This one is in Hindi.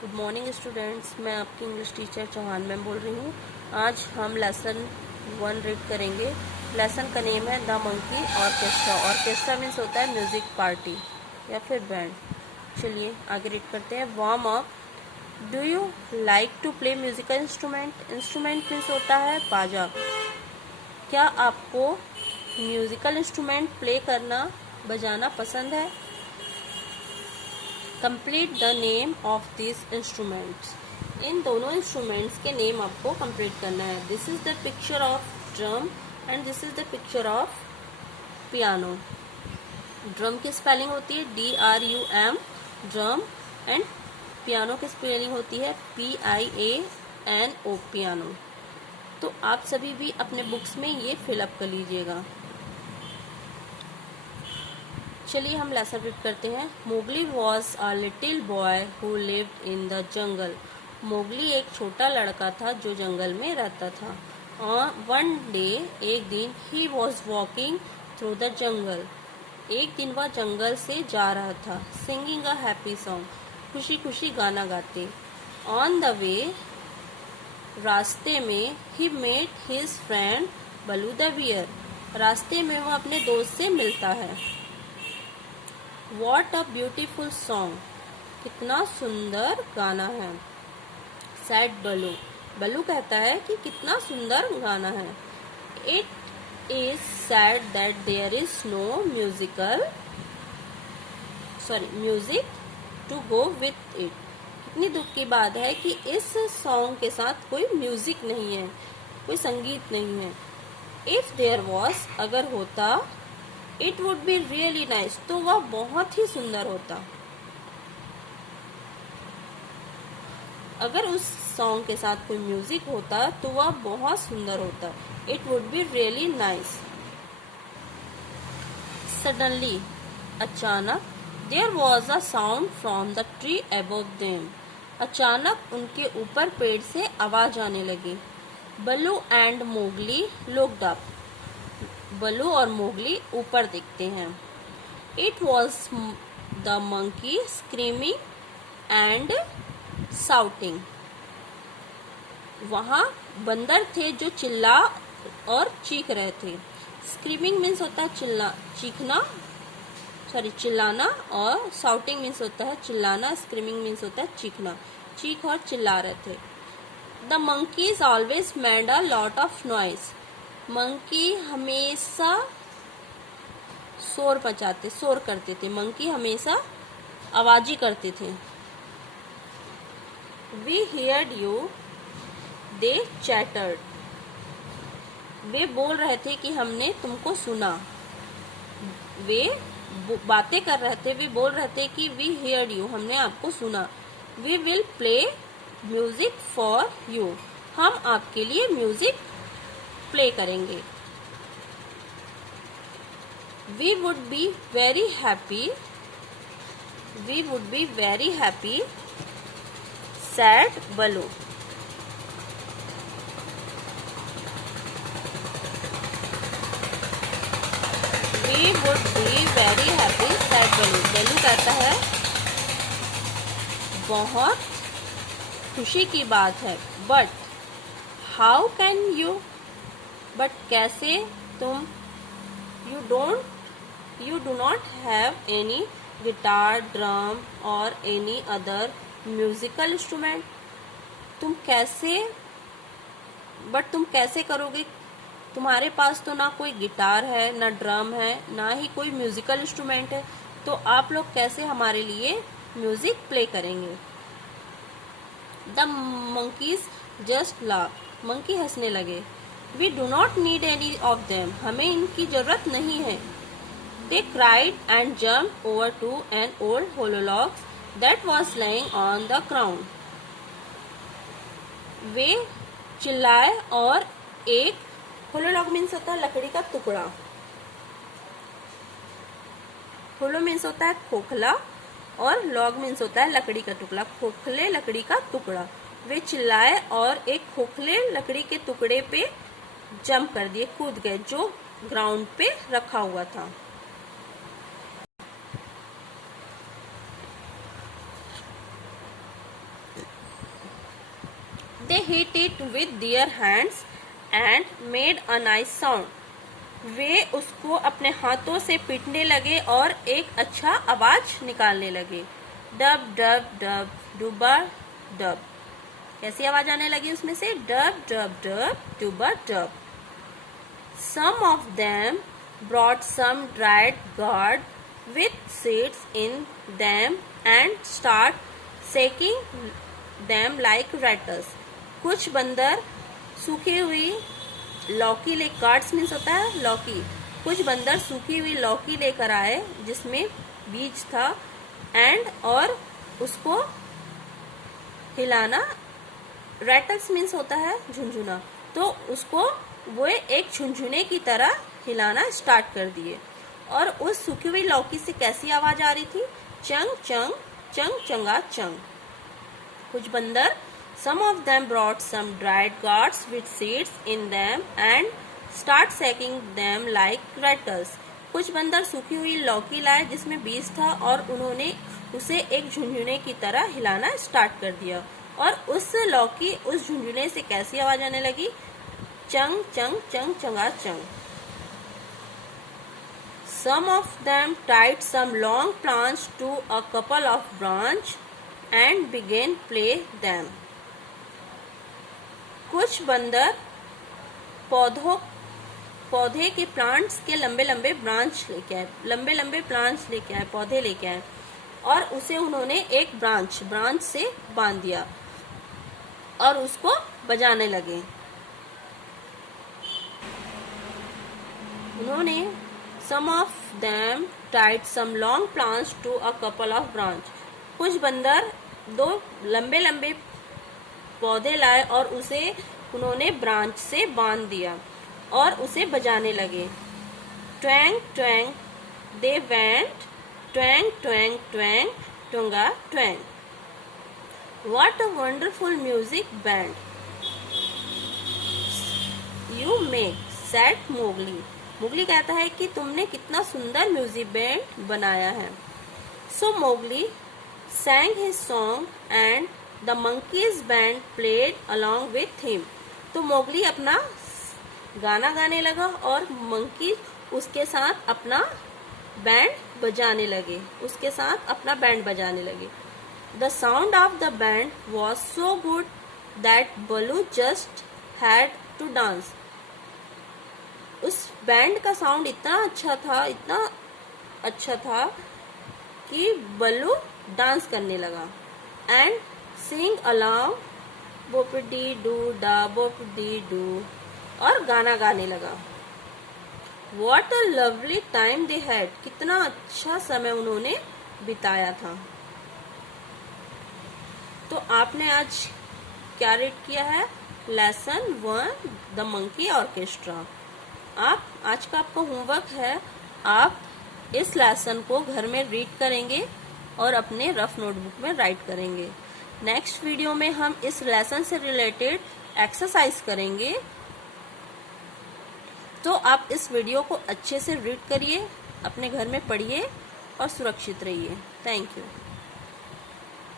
गुड मॉर्निंग स्टूडेंट्स, मैं आपकी इंग्लिश टीचर चौहान मैम बोल रही हूँ। आज हम लेसन 1 रीड करेंगे। लेसन का नेम है the monkey orchestra. Orchestra means होता है म्यूजिक पार्टी या फिर बैंड। चलिए आगे रीड करते हैं। Warm up. Do you like to play musical instrument. Instrument means होता है बाजा। क्या आपको म्यूजिकल इंस्ट्रूमेंट प्ले करना, बजाना पसंद है? Complete the name of this instruments. इन दोनों इंस्ट्रूमेंट्स के नेम आपको कंप्लीट करना है। This is the picture of drum and this is the picture of piano. Drum की स्पेलिंग होती है DRUM ड्रम एंड पियानो की स्पेलिंग होती है PIANO पियानो। तो आप सभी भी अपने बुक्स में ये फिलअप कर लीजिएगा। चलिए हम लेसन रीड करते हैं। Mowgli was a little boy who lived in the jungle. Mowgli एक छोटा लड़का था जो जंगल में रहता था। वन डे, एक दिन, he was walking through the jungle. एक दिन वह जंगल से जा रहा था। सिंगिंग अ हैप्पी सॉन्ग, खुशी खुशी गाना गाते। ऑन द वे, रास्ते में, he met his friend Baloo the bear. रास्ते में वह अपने दोस्त से मिलता है। What a beautiful song, कितना सुंदर गाना है। Said बलू, बलू कहता है कि कितना सुंदर गाना है। It is sad that there is no music to go with it। कितनी दुख की बात है कि इस सॉन्ग के साथ कोई म्यूजिक नहीं है, कोई संगीत नहीं है। If there was, अगर होता, it would be really nice, तो वह बहुत ही सुंदर होता। अगर उस सॉन्ग के साथ कोई म्यूजिक होता तो वह बहुत सुंदर होता। It would be really nice. Suddenly, अचानक, there was a sound from the tree above them. अचानक उनके ऊपर पेड़ से आवाज आने लगी। Baloo and Mowgli looked up. Baloo और मोगली ऊपर दिखते हैं। It was the monkey screaming and shouting. वहाँ बंदर थे जो चिल्ला और चीख रहे थे। स्क्रीमिंग मीन्स होता है चिल्लाना, और साउटिंग मीन्स होता है चिल्लाना। स्क्रीमिंग मीन्स होता है चीखना। चीख और चिल्ला रहे थे। The monkeys always made a lot of noise. Monkey हमेशा शोर करते थे। मंकी हमेशा आवाजी करते थे। वी हियर्ड यू, दे चैटर्ड। वे बोल रहे थे कि हमने तुमको सुना। वे बातें कर रहे थे, वे बोल रहे थे कि वी हियर्ड यू, हमने आपको सुना। We will play music for you, हम आपके लिए म्यूजिक प्ले करेंगे। We would be very happy, said Baloo। We would be very happy, said Baloo। बलू कहता है बहुत खुशी की बात है। But how can you, but कैसे तुम, you do not have any guitar, drum और any other musical instrument। तुम कैसे करोगे? तुम्हारे पास तो ना कोई गिटार है, ना ड्रम है, ना ही कोई म्यूजिकल इंस्ट्रूमेंट है, तो आप लोग कैसे हमारे लिए म्यूजिक प्ले करेंगे? The monkeys just laugh. Monkey हंसने लगे। We do not need any of them, हमें इनकी जरूरत नहीं है। They cried and jumped over to an old hollow log that was lying on the ground। वे चिल्लाए और एक hollow log मीन्स होता है लकड़ी का टुकड़ा। hollow मीन्स होता है खोखला और log मीन्स होता है लकड़ी का टुकड़ा। खोखले लकड़ी का टुकड़ा। वे चिल्लाए और एक खोखले लकड़ी के टुकड़े पे जंप कर दिए, कूद गए, जो ग्राउंड पे रखा हुआ था। They hit it with their hands and made a nice sound. वे उसको अपने हाथों से पीटने लगे और एक अच्छा आवाज निकालने लगे। डब डब डब डुबा डब। कैसी आवाज आने लगी उसमें से? डब डब डब डुबा dub. Some of them brought some dried gourd with seeds in them and start shaking them like rattles. कुछ बंदर सूखी हुई लौकी ले, कार्ड्स मीन्स होता है लौकी। कुछ बंदर सूखी हुई लौकी लेकर आए जिसमें बीज था, एंड और उसको हिलाना, रैटल्स मीन्स होता है झुनझुना, तो उसको वो एक झुनझुने की तरह हिलाना स्टार्ट कर दिए। और उस सूखी हुई लौकी से कैसी आवाज आ रही थी? चंग चंग चंग चंगा चंग। कुछ बंदर, some of them brought some dried gourds with seeds in them and start shaking them like rattles. कुछ बंदर सूखी हुई लौकी लाए जिसमें बीज था और उन्होंने उसे एक झुनझुने की तरह हिलाना स्टार्ट कर दिया। और उस लौकी, उस झुनझुने से कैसी आवाज आने लगी? चंग चंग चंग चंगा चंग। Some of them tied some long plants to a couple of branches and began play them. कुछ बंदर पौधे के प्लांट्स के लंबे लंबे ब्रांच लेके आए, पौधे लेके आए और उसे उन्होंने एक ब्रांच से बांध दिया और उसको बजाने लगे। उन्होंने some of them tied some long plants to a couple of branches. कुछ बंदर दो लंबे लंबे पौधे लाए और उसे उन्होंने ब्रांच से बांध दिया और उसे बजाने लगे। Twang twang they went, twang twang twang टुंगा twang. What a wonderful music band you make, said Mowgli. Mowgli कहता है कि तुमने कितना सुंदर म्यूजिक बैंड बनाया है। So Mowgli sang his song and the monkeys band played along with him. तो मोगली अपना गाना गाने लगा और मंकी उसके साथ अपना बैंड बजाने लगे। The sound of the band was so good that Baloo just had to dance. उस बैंड का साउंड इतना अच्छा था कि बल्लू डांस करने लगा। एंड सिंग अलोंग बोपडी डू डा बोपडी डू, और गाना गाने लगा। What a lovely time they had, कितना अच्छा समय उन्होंने बिताया था। तो आपने आज क्या रीड किया है? Lesson 1 the monkey orchestra. आज का आपका होमवर्क है, आप इस लेसन को घर में रीड करेंगे और अपने रफ नोटबुक में राइट करेंगे। नेक्स्ट वीडियो में हम इस लेसन से रिलेटेड एक्सरसाइज करेंगे। तो आप इस वीडियो को अच्छे से रीड करिए, अपने घर में पढ़िए और सुरक्षित रहिए। Thank you.